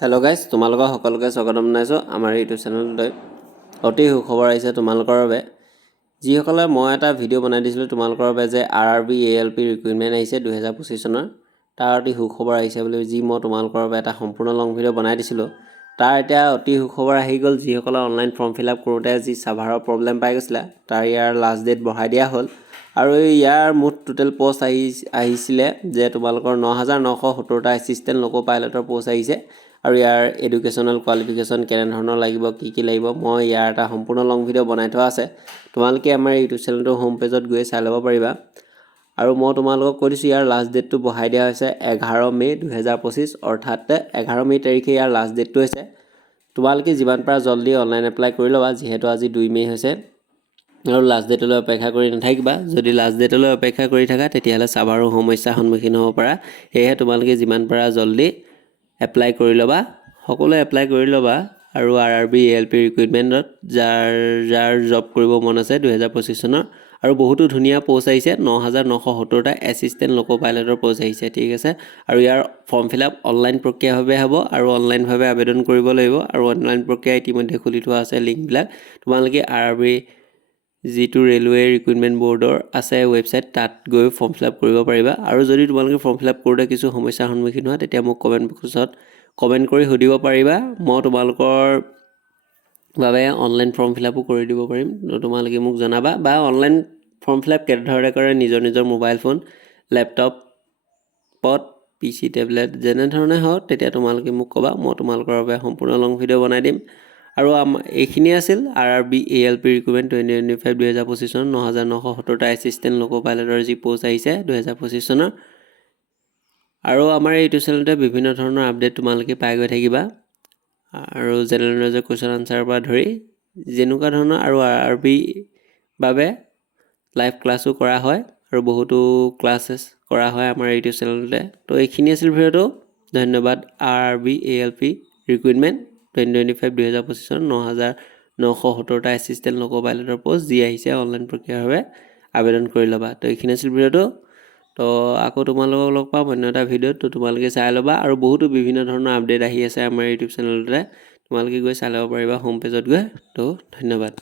Hello' guys, তোমালোকৰ সকলোকে স্বাগতম জনাইছোঁ আমাৰ ইউটিউব চেনেললৈ। অতি সুখবৰ আহিছে তোমালোকৰ বাবে। যিসকলে মই এটা ভিডিঅ' বনাই দিছিলোঁ তোমালোকৰ বাবে যে RRB ALP ৰিকুইৰমেণ্ট আহিছে 2025 চনৰ, তাৰ অতি সুখবৰ আহিছে বুলি যি মই তোমালোকৰ বাবে এটা সম্পূৰ্ণ লং ভিডিঅ' বনাই দিছিলোঁ, তাৰ এতিয়া অতি সুখবৰ আহি গ'ল। যিসকলে অনলাইন ফৰ্ম ফিল আপ কৰোঁতে যি ছাৰ্ভাৰৰ প্ৰব্লেম পাই গৈছিলে, তাৰ ইয়াৰ লাষ্ট ডেট বঢ়াই দিয়া হ'ল। আৰু ইয়াৰ মুঠ টোটেল পষ্ট আহিছিলে যে তোমালোকৰ 9,970টা এছিষ্টেণ্ট লোকো পাইলটৰ পষ্ট আহিছে। আৰু ইয়াৰ এডুকেশ্যনেল কোৱালিফিকেশ্যন কেনেধৰণৰ লাগিব, কি লাগিব, মই ইয়াৰ এটা সম্পূৰ্ণ লং ভিডিঅ' বনাই থোৱা আছে। তোমালোকে আমাৰ ইউটিউব চেনেলটোৰ হোম পেজত গৈ চাই ল'ব পাৰিবা। আৰু মই তোমালোকক কৈ দিছোঁ ইয়াৰ লাষ্ট ডেটটো বঢ়াই দিয়া হৈছে 11 মে' 2025, অৰ্থাৎ 11 মে' তাৰিখে ইয়াৰ লাষ্ট ডেটটো হৈছে। তোমালোকে যিমান পাৰা জল্দি অনলাইন এপ্লাই কৰি ল'বা, যিহেতু আজি 2 মে' হৈছে। আৰু লাষ্ট ডেটলৈ অপেক্ষা কৰি নাথাকিবা। যদি লাষ্ট ডেটলৈ অপেক্ষা কৰি থাকা তেতিয়াহ'লে ছাৰ্ভাৰৰ সমস্যাৰ সন্মুখীন হ'ব পাৰা। সেয়েহে তোমালোকে যিমান পাৰা জল্দি এপ্লাই কৰি ল'বা, সকলোৱে এপ্লাই কৰি ল'বা। আৰু RRB ALP ৰিকুইৰমেণ্টত যাৰ জব কৰিব মন আছে 2025 চনৰ, আৰু বহুতো ধুনীয়া পষ্ট আহিছে। 9,970টা এছিষ্টেণ্ট লোকো পাইলটৰ পষ্ট আহিছে, ঠিক আছে। আৰু ইয়াৰ ফৰ্ম ফিল আপ অনলাইন প্ৰক্ৰিয়াভাৱে হ'ব আৰু অনলাইনভাৱে আবেদন কৰিব লাগিব। আৰু অনলাইন প্ৰক্ৰিয়া ইতিমধ্যে খুলি থোৱা আছে লিংকবিলাক। তোমালোকে RRB যিটো ৰেলৱে ৰিক্ৰুইটমেণ্ট বৰ্ডৰ আছে ৱেবছাইট, তাত গৈ ফৰ্ম ফিল আপ কৰিব পাৰিবা। আৰু যদি তোমালোকে ফৰ্ম ফিল আপ কৰোঁতে কিছু সমস্যাৰ সন্মুখীন হোৱা তেতিয়া মোক কমেণ্ট বক্সত কমেণ্ট কৰি সুধিব পাৰিবা। মই তোমালোকৰ বাবে অনলাইন ফৰ্ম ফিল আপো কৰি দিব পাৰিম, তোমালোকে মোক জনাবা। বা অনলাইন ফৰ্ম ফিল আপ কেনেধৰণে কৰে নিজৰ মোবাইল ফোন, লেপটপত, PC, টেবলেট যেনেধৰণে হওক, তেতিয়া তোমালোকে মোক ক'বা। মই তোমালোকৰ বাবে সম্পূৰ্ণ লং ভিডিঅ' বনাই দিম। আৰু এইখিনিয়ে আছিল RRB ALP ৰিক্ৰুইটমেণ্ট 2025 চনৰ 9,970টা এছিষ্টেণ্ট লোকো পাইলটৰ যি পষ্ট আহিছে 2025 চনৰ। আৰু আমাৰ এই ইউটিউব চেনেলতে বিভিন্ন ধৰণৰ আপডেট তোমালোকে পাই গৈ থাকিবা। আৰু জেনেৰেল নলেজৰ কুৱেশ্যন আনচাৰৰ পৰা ধৰি যেনেকুৱা ধৰণৰ আৰু RRB বাবে লাইভ ক্লাছো কৰা হয় আৰু বহুতো ক্লাছেছ কৰা হয় আমাৰ ইউটিউব চেনেলতে। তো এইখিনি আছিল ভিডিঅ'টো। ধন্যবাদ। RRB ALP ৰিক্ৰুইটমেণ্ট 2025 চনৰ 9,970টা এছিষ্টেণ্ট লোকো পাইলটৰ পষ্ট যি আহিছে অনলাইন প্ৰক্ৰিয়াভাৱে আবেদন কৰি ল'বা। তো এইখিনি আছিল ভিডিঅ'টো। তো আকৌ তোমালোকক লগ পাম অন্য এটা ভিডিঅ'ত। তো তোমালোকে চাই ল'বা। আৰু বহুতো বিভিন্ন ধৰণৰ আপডেট আহি আছে আমাৰ ইউটিউব চেনেলতে, তোমালোকে গৈ চাই ল'ব পাৰিবা হোম পেজত গৈ। তো ধন্যবাদ।